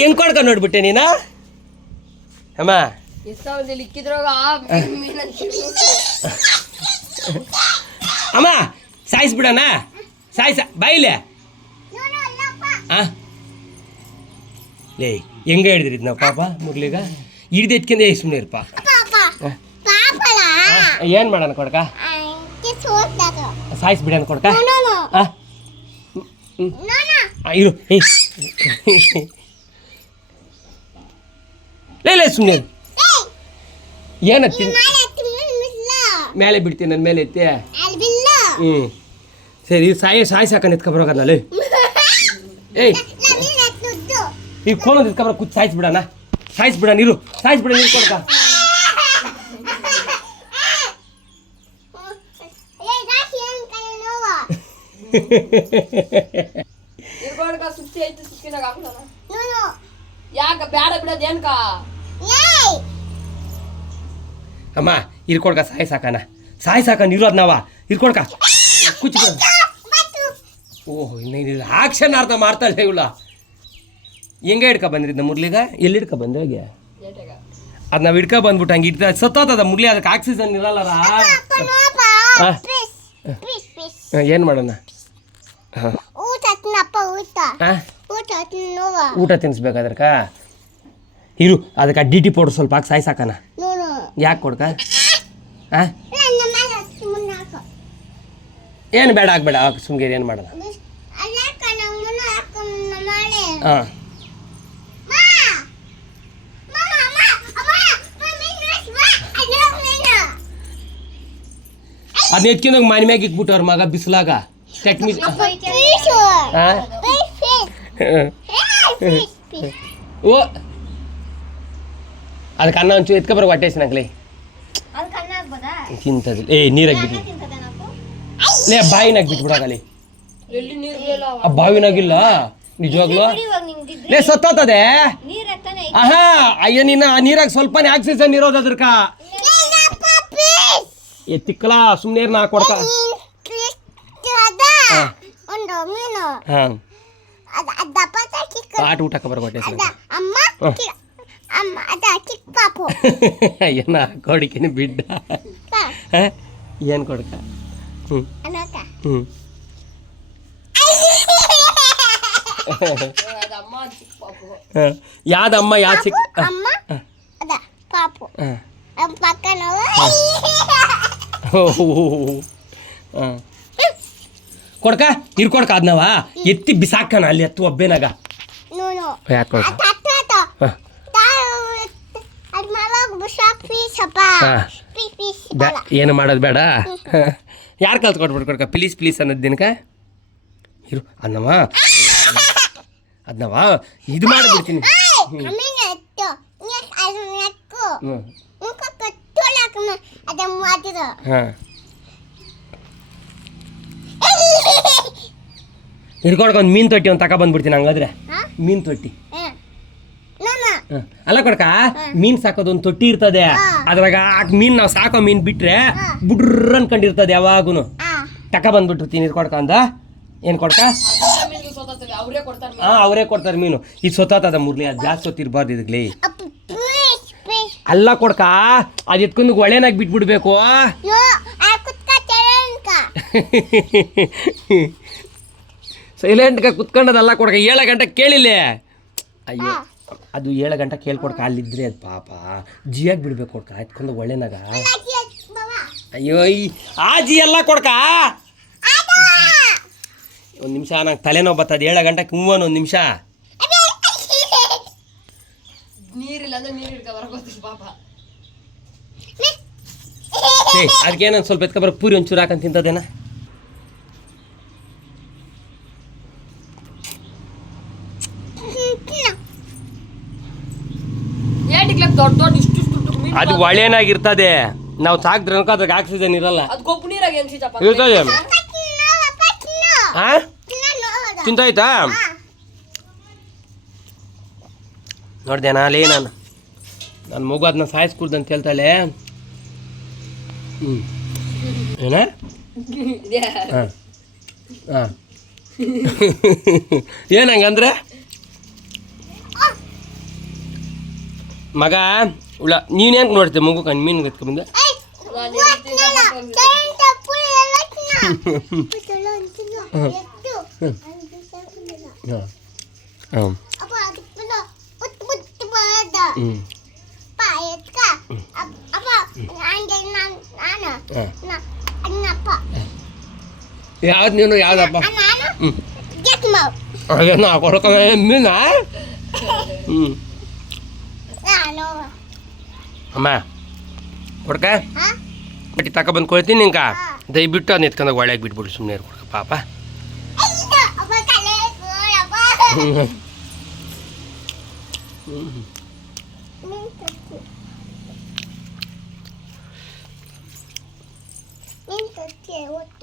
ಹೆಂಗ್ ಕೊಡ್ಕೊಂಡು ನೋಡ್ಬಿಟ್ಟೆ ನೀನು ಅಮ್ಮ ಅಮ್ಮ ಸಾಯಿಸ್ಬಿಡಣ ಸಾಯಿಸ ಬಾಯಿಲೆ ಲೇ ಹೆಂಗ ಹಿಡಿದ್ರಿ ನಾವು ಪಾಪ ಮುರ್ಲಿಗ ಹಿಡ್ದು ಎತ್ಕೊಂಡೆ ಸುಮ್ಮನೆ ಇರಪ್ಪ ಏನು ಮಾಡೋಣ ಕೊಡ್ಕ ಸಾಯಿಸ್ಬಿಡಣ ಕೊಡ್ಕ ಇರು ಲೇ ಸುಮ್ಮನೆ ಏನತ್ತಿ ಮೇಲೆ ಬಿಡ್ತೀನಿ ನನ್ನ ಮೇಲೆ ಎತ್ತಿ ಸರಿ ಸಾಯ್ಸಾಕಂದು ಎತ್ಕೊಬರೋಕಲ್ಲ ಏಯ್ ಈಗ ಕೋಲೊಂದು ಎತ್ಕೊಬರೋ ಕೂತ್ ಸಾಯಿಸ್ಬಿಡಣ ನೀರು ಕೊಡ್ಕ ಅಮ್ಮ ಇರ್ಕೊಡ್ಕ ಸಾಯ್ಸಾಕನ ಇರೋದು ನಾವ ಇರ್ಕೊಡ್ಕ ಕುಚ್ಚ ಓಹ್ ಇನ್ನೇನಿಲ್ಲ ಆಕ್ಷನ್ ಅರ್ಥ ಮಾಡ್ತಾಳೆ ಇವಳ ಹೆಂಗೆ ಹಿಡ್ಕೊ ಬಂದ್ರಿದ್ದ ಮುರ್ಲಿಗ ಎಲ್ಲಿ ಹಿಡ್ಕೊ ಬಂದ್ರೆ ಹೋಗಿ ಅದು ನಾವು ಹಿಡ್ಕೊ ಬಂದ್ಬಿಟ್ಟು ಹಂಗೆ ಇಡ್ತಾ ಸತ್ತೋತದ ಮುರ್ಲಿ ಅದಕ್ಕೆ ಆಕ್ಸಿಜನ್ ಇರಲ್ಲ ಏನು ಮಾಡೋಣ ಊಟ ತಿನ್ನಿಸ್ಬೇಕಾದ್ರಕ ಇರು ಅದಕ್ಕೆ ಡಿ ಪೌಡ್ರ್ ಸ್ವಲ್ಪ ಹಾಕಿ ಸಾಯ್ಸಾಕನ ಯಾಕೆ ಕೊಡ್ಕ ಏನು ಬೇಡ ಆಗ್ಬೇಡ ಸುಮ್ಗೇರಿ ಏನು ಮಾಡೋಣ ಹಾಂ ಅದನ್ನ ಎತ್ಕೊಂಡೋಗಿ ಮನೆ ಮ್ಯಾಗ ಇಕ್ಬಿಟ್ಟು ಅವ್ರ ಮಗ ಬಿಸಿಲಾಗ ಚಟ್ನಿ ಓ ಅದಕ್ಕೆ ಅನ್ನ ಒಂಚೂರು ಎತ್ಕೊಬರ ಹೊಟ್ಟೆಸಿನಾಗ್ಲಿ ತಿಂತದ ನೀರಾಗಿ ಬಿಟ್ಟು ಲೇ ಬಾಯಿನಾಗ ಬಿಟ್ಬಿಡಾಗಲಿ ಬಾವಿನಾಗಿಲ್ಲ ನಿಜವಾಗ್ಲು ಲೇ ಸತ್ತೋತದೆ ಆಹಾ ಅಯ್ಯ ನಿನ್ನ ನೀರಾಗ ಸ್ವಲ್ಪನೇ ಆಕ್ಸಿಜನ್ ಇರೋದು ಅದ್ರಕ ತಿಕ್ಕಲ ಸುಮ್ಮನೆ ನಾ ಕೊಡ್ತಾ ಆಟ ಊಟಕ್ಕೆ ಬರ್ಕೊಟ್ಟೆ ಏನ ಕೊಡಿಕೆನೆ ಬಿಡ್ಡ ಏನು ಕೊಡ್ಕ ಯಾವ್ದಮ್ಮ ಯಾ ಚಿಕ್ಕ ಕೊಡ್ಕ ಇರ್ಕೊಡ್ಕ ಅದನ್ನವ ಎತ್ತಿ ಬಿಸಾಕಣ ಅಲ್ಲಿ ಎತ್ತು ಒಬ್ಬೇನಾಗ ಯಾಕೆ ಕೊಡ್ಕ ಏನು ಮಾಡೋದು ಬೇಡ ಯಾರು ಕಲ್ತು ಕೊಟ್ಬಿಟ್ಟು ಕೊಡ್ಕ ಪ್ಲೀಸ್ ಅನ್ನೋದು ದಿನಕ ಇರು ಅದನ್ನವ ಇದು ಮಾಡಿಬಿಡ್ತೀನಿ ಹಾಂ ಹಿಡ್ಕೊಡ್ಕೊಂಡು ಮೀನು ತೊಟ್ಟಿ ಒಂದು ತಗೊಬಂದ್ಬಿಡ್ತೀನಿ ಹಂಗಾದ್ರೆ ಮೀನು ತೊಟ್ಟಿ ಅಲ್ಲ ಕೊಡ್ಕ ಮೀನ್ ಸಾಕೋದು ಒಂದು ತೊಟ್ಟಿ ಇರ್ತದೆ ಅದ್ರಾಗ ಮೀನ್ ನಾವು ಸಾಕೋ ಮೀನ್ ಬಿಟ್ರೆ ಬುಡ್ರ ಅನ್ಕೊಂಡಿರ್ತದೆ ಯಾವಾಗೂನು ತಗೊಬಂದ್ಬಿಟ್ಟಿರ್ತೀನಿ ಹಿಡ್ಕೊಡ್ಕಂದ ಏನು ಕೊಡ್ಕ ಅವರೇ ಕೊಡ್ತಾರೆ ಮೀನು ಇದು ಸೊತ್ತದ ಮುರ್ಲಿ ಅದು ಜಾಸ್ತಿ ಹೊತ್ತಿರ್ಬಾರ್ದು ಇದಕ್ಲಿ ಅಲ್ಲ ಕೊಡ್ಕ ಅದು ಎತ್ಕೊಂಡು ಒಳ್ಳೆನಾಗ ಬಿಟ್ಬಿಡ್ಬೇಕು ಸೈಲೆಂಟ್ಗೆ ಕುತ್ಕೊಂಡದಲ್ಲ ಕೊಡ್ಕ 7 ಗಂಟೆ ಕೇಳಿಲ್ಲ ಅಯ್ಯೋ ಅದು 7 ಗಂಟೆ ಕೇಳ್ಕೊಡ್ಕ ಅಲ್ಲಿದ್ರೆ ಅದು ಪಾಪ ಜಿಯಾಗಿ ಬಿಡ್ಬೇಕು ಕೊಡ್ಕ ಎತ್ಕೊಂಡು ಒಳ್ಳೆನಾಗ ಅಯ್ಯೋ ಆ ಜಿ ಎಲ್ಲ ಕೊಡ್ಕ ಒಂದು ನಿಮಿಷ ನಂಗೆ ತಲೆನೋವು ಬರ್ತದೆ 7 ಗಂಟೆಗೆ ಒಂದು ನಿಮಿಷ ಅದಕ್ಕೇನ ಸ್ವಲ್ಪ ಎತ್ಕೊಬರ ಪೂರಿ ಒಂಚೂರು ಹಾಕಂತ ತಿಂತದೇನ ಅದು ಒಳ್ಳೆನಾಗಿರ್ತದೆ ನಾವು ಸಾಕಿದ್ರೆ ಅದ್ರಾಗ ಆಕ್ಸಿಜನ್ ಇರಲ್ಲ ಇರ್ತದೆ ತಿಂತಾಯ್ತಾ ನೋಡ್ದೇನಾ ಅಲ್ಲೇ ನನ್ನ ಮಗು ಅದನ್ನ ಸಾಯಿಸ್ಕೂಡ್ದಂತ ಹೇಳ್ತಾಳೆ ಏನ ಹಾಂ ಹಾಂ ಏನಂಗಂದ್ರೆ ಮಗ ಉಳ ನೀನೇನು ನೋಡ್ತೀವಿ ಮಗು ಕಣ್ಣು ಮೀನು ಎತ್ಕೊಂಡ್ಬಂದು ಹಾಂ ಯಾವ್ದು ನೀನು ಯಾವ್ದಪ್ಪ ಅದೇನೋ ಕೊಡ್ಕ ಮೀನಾ ಅಮ್ಮ ಕೊಡ್ಕ ಬಟ್ಟಿ ತಗೊಬಂದು ಕೊಡ್ತೀನಿ ನಿಂಕ ದಯವಿಟ್ಟು ಅದನ್ನ ಎತ್ಕೊಂಡಾಗ ಒಳ್ಳೆಗೆ ಬಿಟ್ಬಿಡು ಸುಮ್ಮನೆ ಕೊಡ್ಕ ಪಾಪ What?